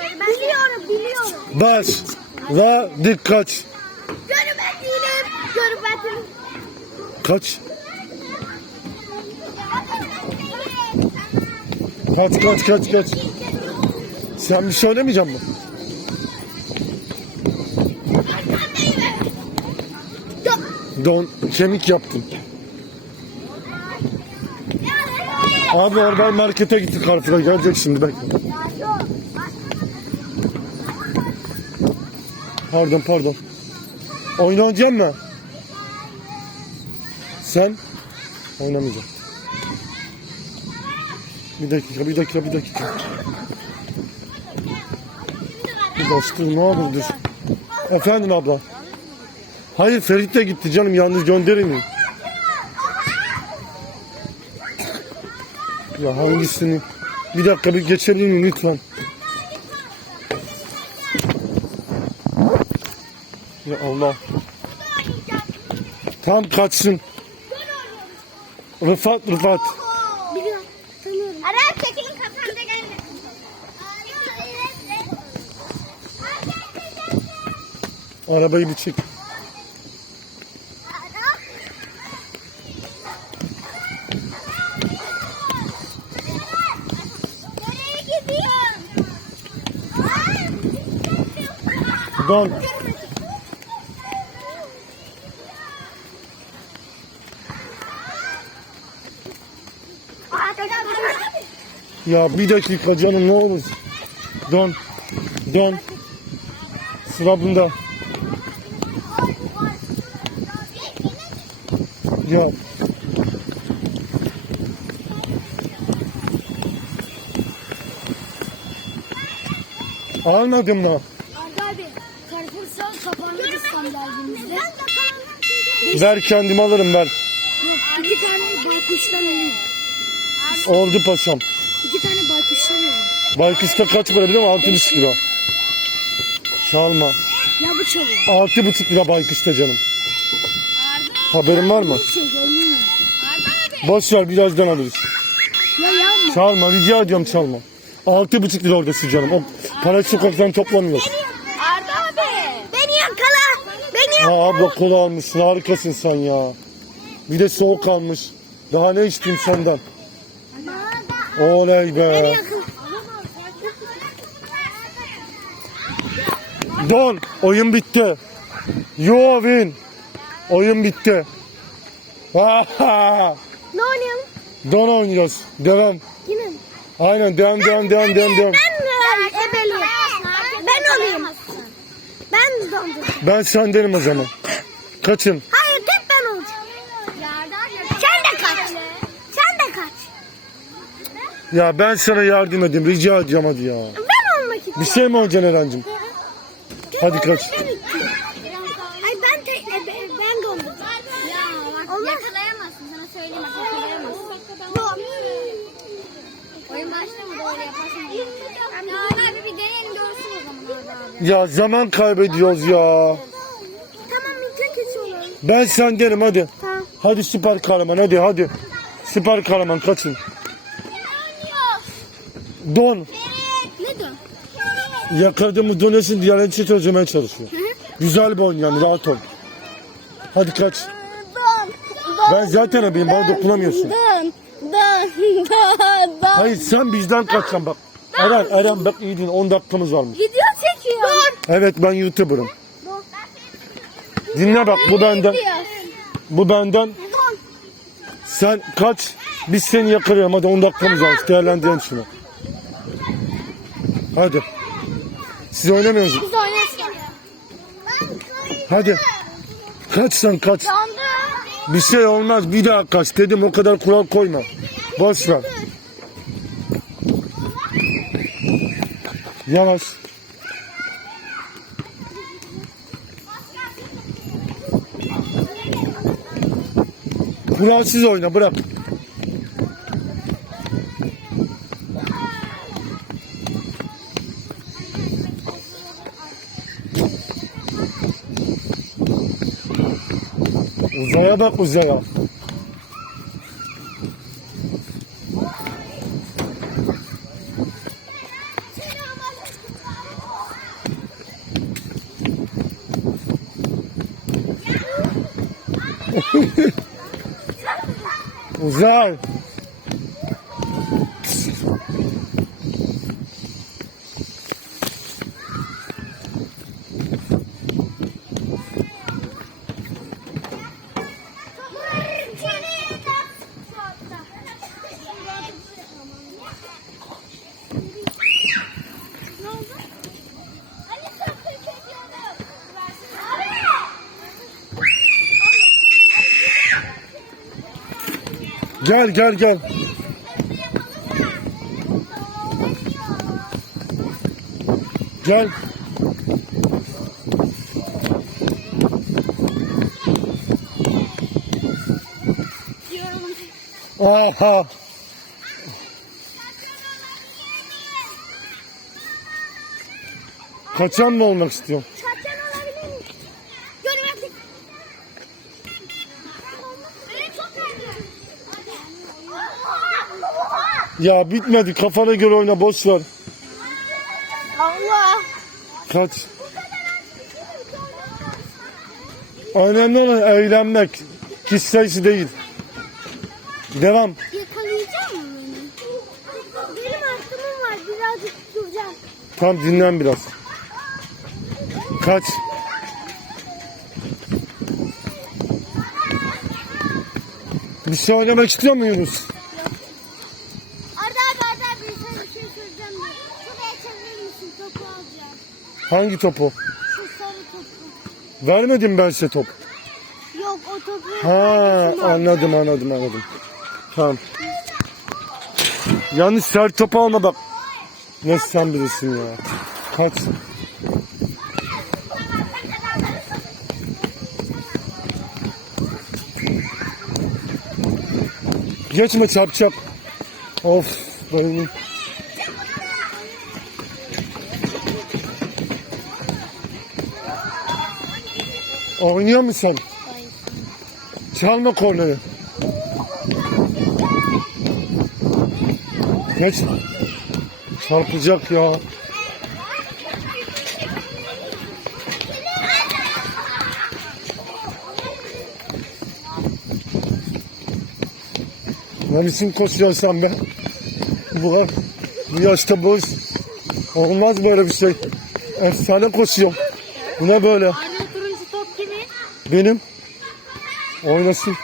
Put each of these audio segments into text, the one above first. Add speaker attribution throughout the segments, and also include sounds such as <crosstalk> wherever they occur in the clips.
Speaker 1: Biliyorum biliyorum.
Speaker 2: Baş. Ve dikkat.
Speaker 1: Görünmez değilim. Görünmez değilim.
Speaker 2: Kaç. Kaç kaç kaç kaç. Sen bir şey söylemeyecek misin? Don kemik yaptın. Abi oradan markete gitti Carrefour'a gelecek şimdi bekle. Pardon pardon. Oyun mı? Sen? Oynamayacağım. Bir dakika, bir dakika, bir dakika. Dakika, ne olur dur. Efendim abla. Hayır Ferit de gitti canım, yalnız göndereyim. Ya hangisini? Bir dakika bir geçebilir miyim lütfen? Ya Allah. Tam kaçsın. Rıfat Rıfat.
Speaker 1: Biliyorum. Tanıyorum. Ara çekilin kafamda gelme.
Speaker 2: Arabayı bir çek.
Speaker 1: Nereye gidiyorsun?
Speaker 2: Don. Ya bir dakika canım ne olur. Don. Don. Sıra bunda. Ya. Almadın mı?
Speaker 1: Abi, kapandı biz.
Speaker 2: Ver kendim alırım ver.
Speaker 1: İki tane baykuştan alayım.
Speaker 2: Oldu paşam. Baykuş'ta kaç para biliyor musun? 6,5 lira. Çalma.
Speaker 1: Ya bu çalıyor.
Speaker 2: 6,5 lira Baykuş'ta canım. Haberin var mı? Boş ver birazdan alırız.
Speaker 1: Ya yapma.
Speaker 2: Çalma rica ediyorum çalma. 6,5 lira oradası canım. O para sokaktan toplamıyoruz.
Speaker 1: Arda abi. Beni yakala. Beni
Speaker 2: Ha abla kola almışsın harikasın sen ya. Bir de soğuk almış. Daha ne içtin sondan? Oley be.
Speaker 1: yakala.
Speaker 2: Don oyun bitti. You win. Oyun bitti. Ha <laughs> ha.
Speaker 1: Ne oynayalım?
Speaker 2: Don oynuyoruz. Devam.
Speaker 1: Yine mi?
Speaker 2: Aynen devam devam devam devam devam.
Speaker 1: Ben ebeliyim. Ben olayım. Ben dondum.
Speaker 2: Ben sendenim o zaman. Kaçın.
Speaker 1: Hayır hep ben olacağım. Sen de kaç. Sen de kaç.
Speaker 2: Ya ben sana yardım edeyim. Rica edeceğim hadi ya.
Speaker 1: Ben olmak istiyorum.
Speaker 2: Bir şey mi olacaksın Eren'cim? Hadi kaç.
Speaker 1: Ay ben de ebe, ben dondum.
Speaker 3: Ya bak yakalayamazsın sana söyleyeyim bak yakalayamazsın. Oyun başlamadı öyle yaparsan. Ya abi bir deneyelim görsün o zaman Arda abi.
Speaker 2: Ya zaman kaybediyoruz ya.
Speaker 1: Tamam tek geçiyorum.
Speaker 2: Ben sendenim hadi.
Speaker 1: Tamam.
Speaker 2: Hadi süper kahraman hadi hadi. Süper kahraman kaçın. Don.
Speaker 1: Ne dön?
Speaker 2: Yakaladığımız donesin diğerlerini çözmeye çalışıyor. Güzel bir oyun yani rahat ol. Hadi kaç. Ben zaten abiyim bana dokunamıyorsun. Hayır sen bizden kaçacaksın bak. Eren, Eren bak iyi dinle 10 dakikamız varmış.
Speaker 1: Video çekiyor.
Speaker 2: Evet ben YouTuber'ım. Dinle bak bu benden. Bu benden. Sen kaç. Biz seni yakalayalım hadi 10 dakikamız var. Değerlendirelim şunu. Hadi. Siz oynamıyorsunuz.
Speaker 1: Biz oynasın.
Speaker 2: Hadi. Kaç sen kaç. Bir şey olmaz bir daha kaç dedim o kadar kural koyma. Boş ver. Yavaş. Kuralsız oyna bırak. Uzaya da kuzey. <laughs> Uzay. Gel gel gel. Gel. Aha. Kaçan mı olmak istiyorsun? Ya bitmedi kafana göre oyna boş ver.
Speaker 1: Allah.
Speaker 2: Kaç. Önemli olan eğlenmek. Kişi sayısı değil. Devam.
Speaker 1: Yakalayacak mı beni? Benim aklımım var. Birazcık duracağım.
Speaker 2: Tam dinlen biraz. Kaç. Bir şey oynamak istiyor muyuz?
Speaker 1: Arda abi Arda abi sana bir söyleyeceğim. de. Şuraya çevirir misin? Topu alacağım.
Speaker 2: Hangi topu?
Speaker 1: Şu sarı topu.
Speaker 2: Vermedim ben size top.
Speaker 1: Yok o topu.
Speaker 2: Ha anladım anladım anladım. Tamam. Yalnız sert topu alma bak. Ne sen bilirsin ya. Kaç. Geçme çarpacak. Of benim. Oynuyor musun? Çalma korneri. Geç. Çarpacak ya. Ne biçim koşuyorsun sen be? Bu, bu yaşta boş. Olmaz böyle bir şey. Efsane koşuyor. Bu ne böyle?
Speaker 1: Arda turuncu top kimin?
Speaker 2: Benim. Oynasın.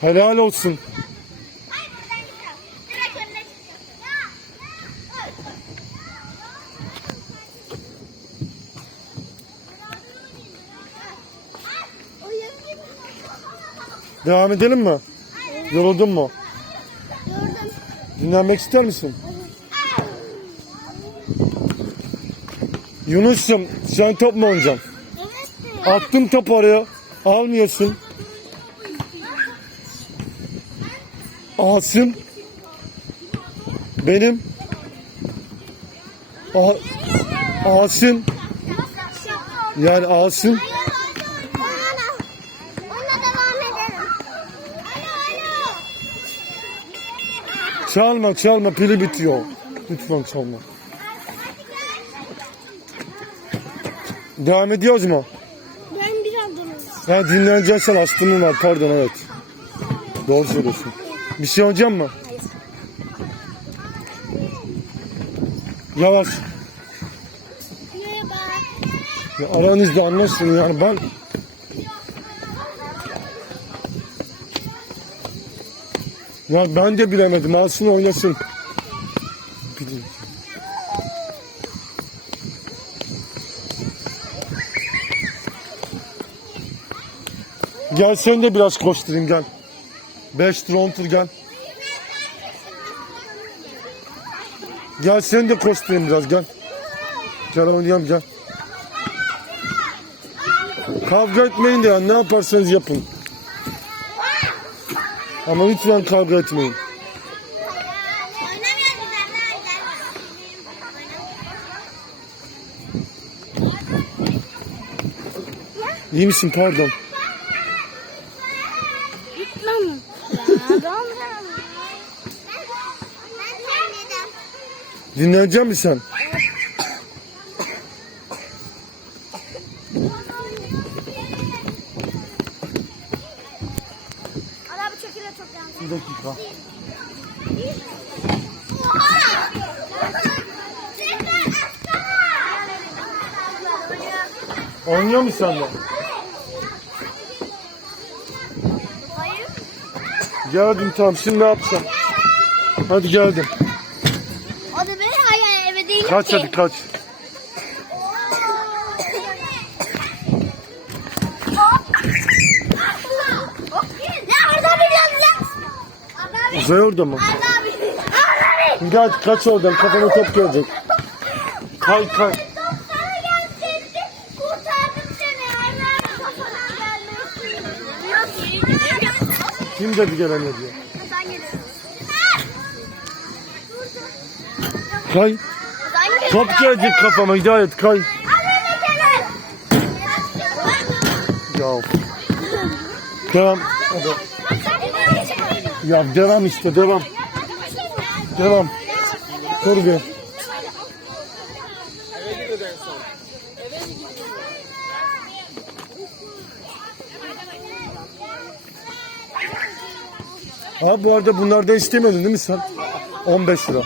Speaker 2: Helal olsun. Devam edelim mi? Yoruldun mu? Dinlenmek ister misin? Yunus'cum sen top mu oynayacaksın? Attım top oraya. Almıyorsun. Asım. Benim. A Asım. Yani Asım. Çalma çalma pili bitiyor. Lütfen çalma. Devam ediyoruz mu? Ha dinleneceksen astımın var pardon evet. Doğru söylüyorsun. Bir şey olacak mı? Yavaş. Ya aranızda anlaşın yani ben Ya ben de bilemedim. Alsın oynasın. Bileyim. Gel sen de biraz koşturayım gel. 5 tur 10 tur gel. Gel sen de koşturayım biraz gel. Gel oynayalım gel. Kavga etmeyin de ya ne yaparsanız yapın. Ama lütfen kavga etmeyin. İyi misin pardon. Dinlenecek misin sen? Bir dakika. Oynuyor musun sen de? Geldim tam şimdi ne yapsam? Hadi geldim. Kaç hadi kaç. Uzay orada mı? Gel kaç oradan kafana top gelecek. Kay kay. Kim dedi
Speaker 1: geliyorsun.
Speaker 2: Kay. Top gelecek kafama Hidayet kay. Ya. Devam. Ya devam işte devam. Devam. Dur bir. Abi bu arada bunlardan istemedin değil mi sen? 15 lira.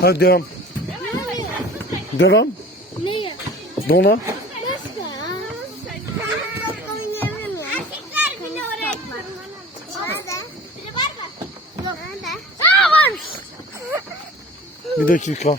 Speaker 2: Hadi devam. Devam.
Speaker 1: Neyi?
Speaker 2: Dona. Bir dakika.